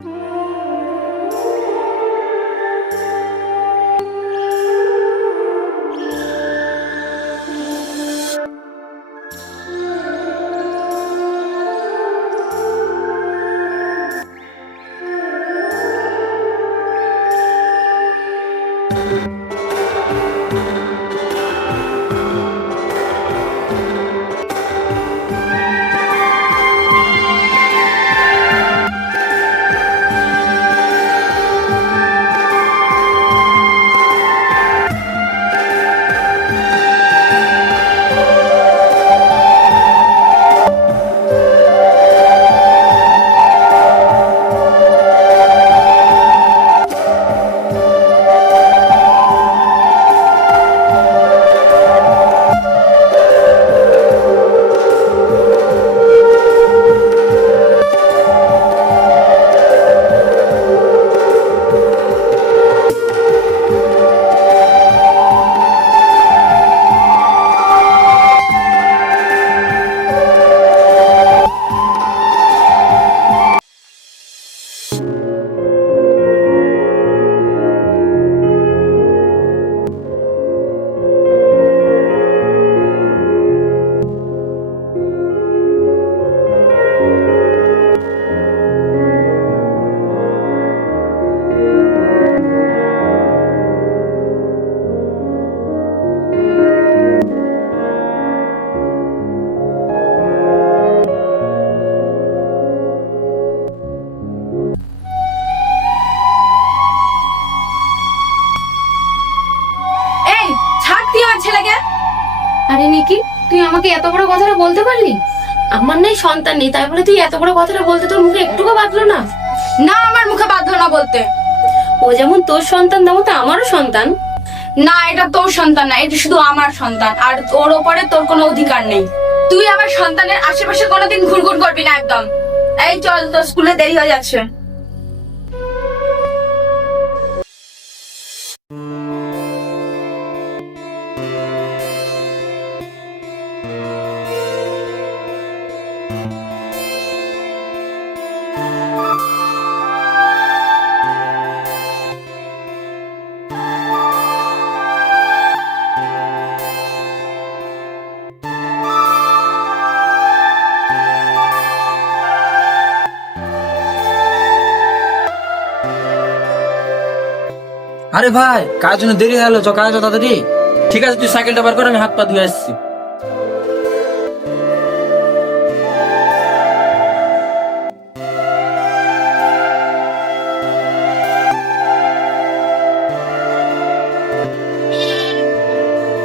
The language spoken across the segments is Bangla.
এই সন্তান নেই তাই বলে তুই এত বড় কথাটা বলতে তোর মুখে একটুকু বাঁধলো না? না আমার মুখে বাঁধলো না বলতে। ও যেমন তোর সন্তান তেমন তো আমারও সন্তান। না এটা তোর সন্তান না এটা শুধু আমার সন্তান আর ওর ওপরে তোর কোনো অধিকার নেই। তুই আমার সন্তানের আশেপাশে কোনোদিন ঘুরঘুর করবি না একদম। এই চল তোর স্কুলে দেরি হয়ে যাচ্ছে। আরে ভাই কার জন্য দেরি হলো চ কাজ তাড়াতাড়ি। ঠিক আছে তুই সাইকেলটা বার কর আমি হাত পা ধুয়ে আসছি।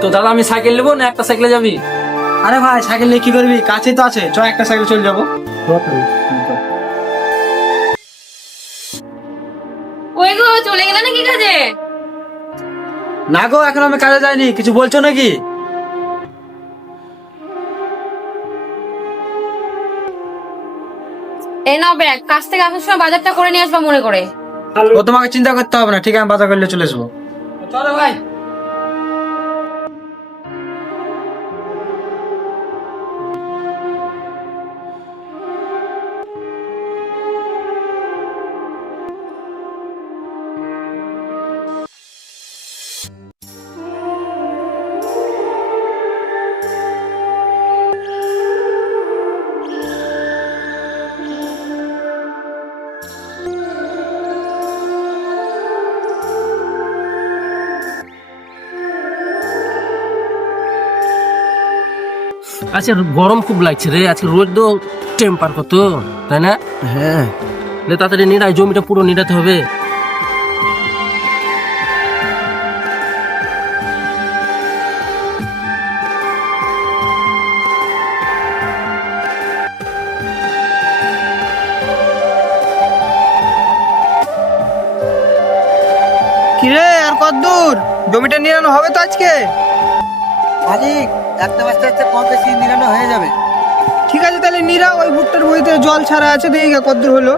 তো দাদা আমি সাইকেল নেব না একটা সাইকেলে যাবি? আরে ভাই সাইকেল নিয়ে কি করবি? কাছে তো আছে। চ একটা সাইকেল চলে যাব। না গো এখন আমি কাজে যাইনি কিছু বলছো নাকি? এই নাও ব্যাগ কাজ থেকে আসার সময় বাজারটা করে নিয়ে আসবা মনে করে। ও তোমাকে চিন্তা করতে হবে না ঠিক আছে আমি বাজার করলে চলে আসব। চলো ভাই। আচ্ছা গরম খুব লাগছে রে আজকে রোদ তো টেম্পার কত তাই না? হ্যাঁ। লে তাড়াতাড়ি নিরাই জমিটা পুরো নিরাতে হবে। কিরে আর কত দূর জমিটা নিরানো হবে তো আজকে? মালিক একটা বাচ্চা হচ্ছে পঞ্চাশ কেজি নিরানো হয়ে যাবে। ঠিক আছে তাহলে নিরা ওই বুটটার বইতে জল ছাড়া আছে দেখি কদ্দূর হলো।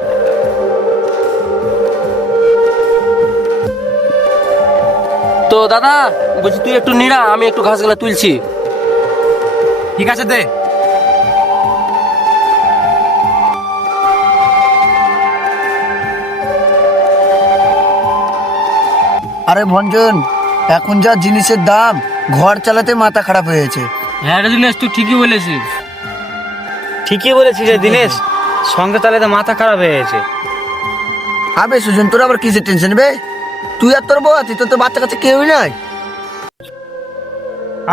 তো দাদা বলছি তুই একটু নিরা আমি একটু ঘাসগুলো তুলছি। ঠিক আছে দে। আরে ভঞ্জন এখন যা জিনিসের দাম ঘর চালাতে মাথা খারাপ হয়েছে হ্যাঁ রে দিনেশ তুই ঠিকই বলেছিস। ঠিকই বলেছিস রে দিনেশ সঙ্গে চালাতে মাথা খারাপ হয়ে গেছে। আবে সুজন তোর আবার কিসের টেনশন বে? তুই আর তোর বউ আছিস তোর তো বাচ্চা কাছে কেউই নাই।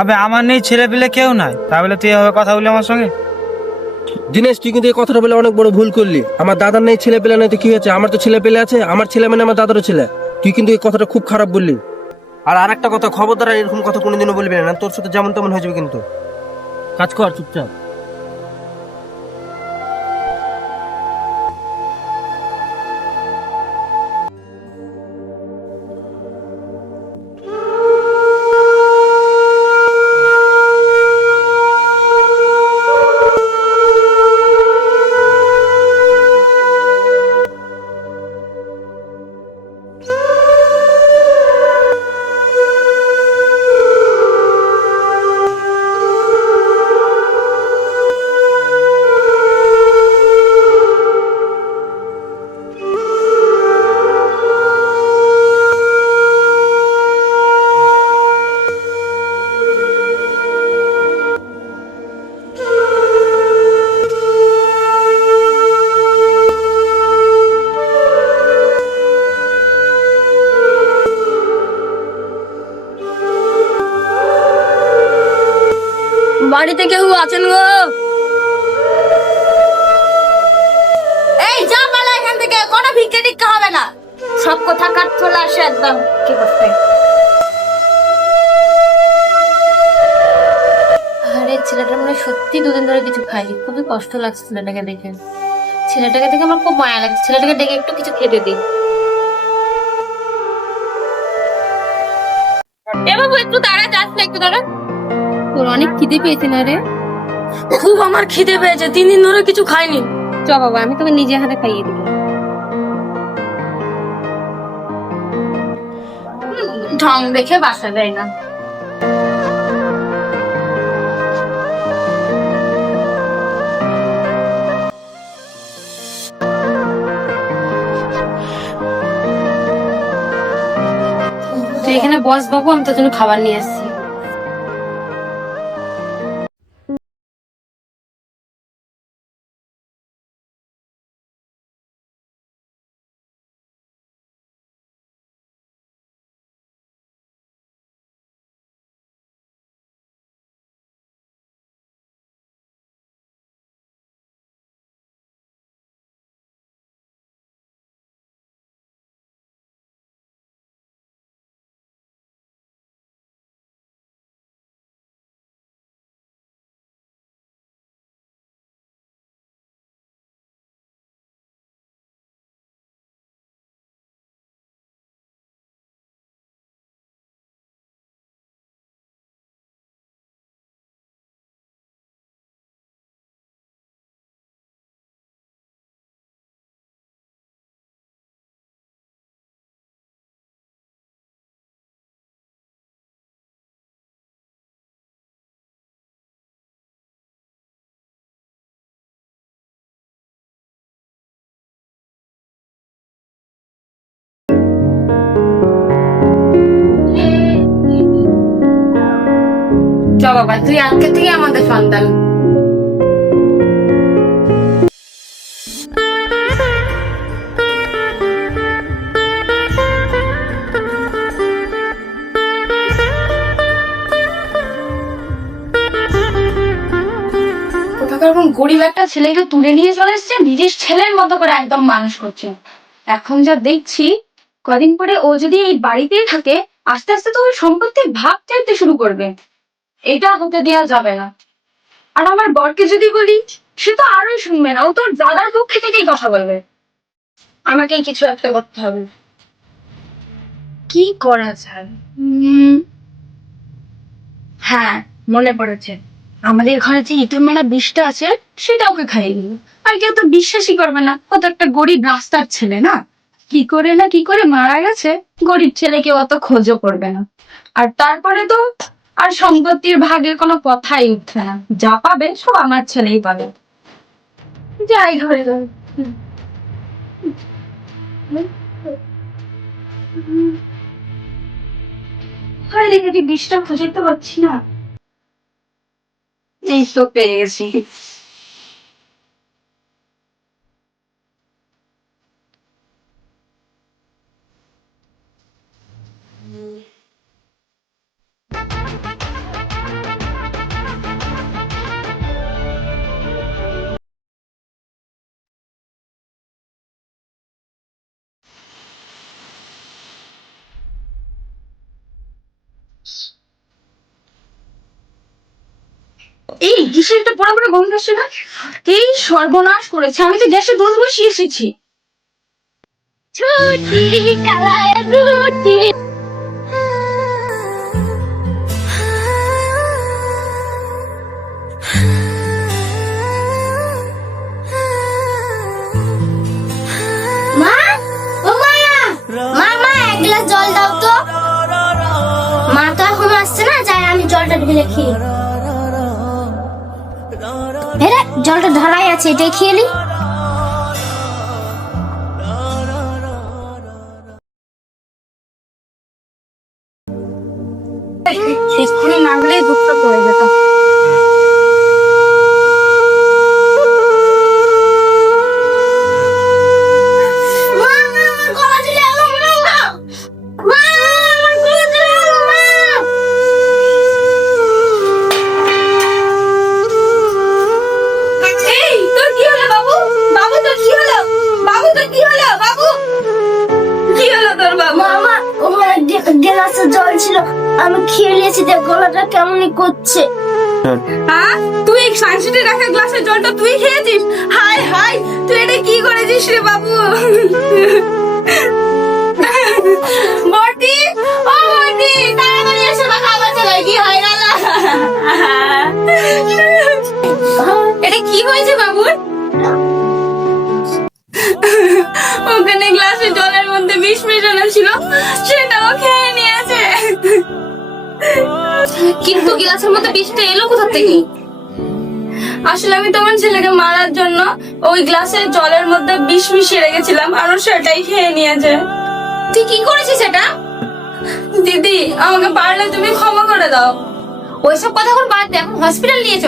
আবে আমার নেই ছেলে পেলে কেউ নাই। তাহলে তুই এভাবে কথা বলি আমার সঙ্গে? দিনেশ তুই কিন্তু এই কথাটা বলে অনেক বড় ভুল করলি। আমার দাদার নেই ছেলে পেলে নাই তো কি হয়েছে? আমার তো ছেলে পেলে আছে আমার ছেলে মানে আমার দাদারও ছেলে। তুই কিন্তু এই কথাটা খুব খারাপ বললি। আর আরেকটা কথা, খবরদার আর এরকম কথা কোনোদিনও বলবি না তোর সাথে যেমন তেমন হয়ে যাবে কিন্তু। কাজ কর, চুপচাপ। আছেন গো? এই যা পালা এখান থেকে কোনো ভিক্ষে টিক্ষে হবে না। সব কথা কাট চলে আসে একদম। কি করতে? আরে ছেলেটা মানে সত্যি দুদিন ধরে কিছু খাইনি খুবই কষ্ট লাগছে ছেলেটাকে দেখে। ছেলেটাকে দেখে আমার খুব মায়া লাগছে। ছেলেটাকে ডেকে একটু কিছু খেতে দিই। এ বাবু একটু দাঁড়া যাস না একটু দাঁড়া। তোর অনেক খিদে পেয়েছে না রে? খুব আমার খিদে পেয়েছে তিন দিন ধরে কিছু খাইনি। চ বাবা আমি তোকে নিজে হাতে খাইয়ে দিবো। ঢং দেখে বাসা দেয় না। এখানে বস বাবু আমি তোর জন্য খাবার নিয়ে আসছি। বাবা, তুই আজকে থেকে আমাদের সন্তান। গরিব একটা ছেলেকে তুলে নিয়ে চলে এসছে, নিজের ছেলের মতো করে একদম মানুষ করছে। এখন যা দেখছি, কদিন পরে ও যদি এই বাড়িতেই থাকে, আস্তে আস্তে তো ওই সম্পত্তির ভাগ চাইতে শুরু করবে। এটা হতে দেওয়া যাবে না। আর আমার বরকে যদি বলি সে তো আরোই শুনবে না। ও তোর দাদার পক্ষে থেকেই কথা বলবে। আমাকেই কিছু একটা করতে হবে। কি করা যায়? হ্যাঁ মনে পড়েছে। আমাদের ঘরে যে ইঁদুর মারা বিষটা আছে সেটা ওকে খাইয়ে দিল। আর কেউ তো বিশ্বাসই করবে না। ও তো একটা গরিব রাস্তার ছেলে না। কি করে না কি করে মারা গেছে? গরিব ছেলে কেউ অত খোঁজও করবে না। আর তারপরে তো আর সম্পত্তির ভাগের কোনো কথাই উঠবে না। যা পাবে সব আমার ছেলেই পাবে। যাই ঘরে রেখেছি বিষটা খুঁজে তো পাচ্ছি না। এই তো পেয়ে গেছি। এই কিসের একটা বড় বড় গন্ধ আসছে না? এই সর্বনাশ করেছে। আমি তো গ্যাসে দুধ বসিয়ে এসেছি। ছুটি, কালায় রুটি জলটা ধরাই আছে এটাই খেয়ে নি? নিয়েছি দেখ গলাটা কেমনই করছে? হ্যাঁ তুই সানসিটে রাখা গ্লাসের জলটা তুই খেয়েছিস? হাই হাই তুই এটা কি করেছিস রে বাবু? মর্তি ও মর্তি তাড়াতাড়ি এসে না খাবার চলে কি হয়ে গেল এটা কি হয়েছে বাবুর ওখানে গ্লাসে জলের মধ্যে বিষ মেশানো ছিল, সেটাও খেয়ে নিয়েছে। কিন্তু গিলাসের মধ্যে বিষটা এলো কোথা থেকে? আসলে আমি তোমার ছেলেকে মারার জন্য ওই গ্লাসের জলের মধ্যে বিষ মিশিয়ে রেখেছিলাম, আর সেটাই খেয়ে নিয়েছে তুই কি করেছিস এটা? দিদি, আমাকে পারলে তুমি ক্ষমা করে দাও। ওইসব কথা এখন বাদ দে, এখন হসপিটাল নিয়ে চ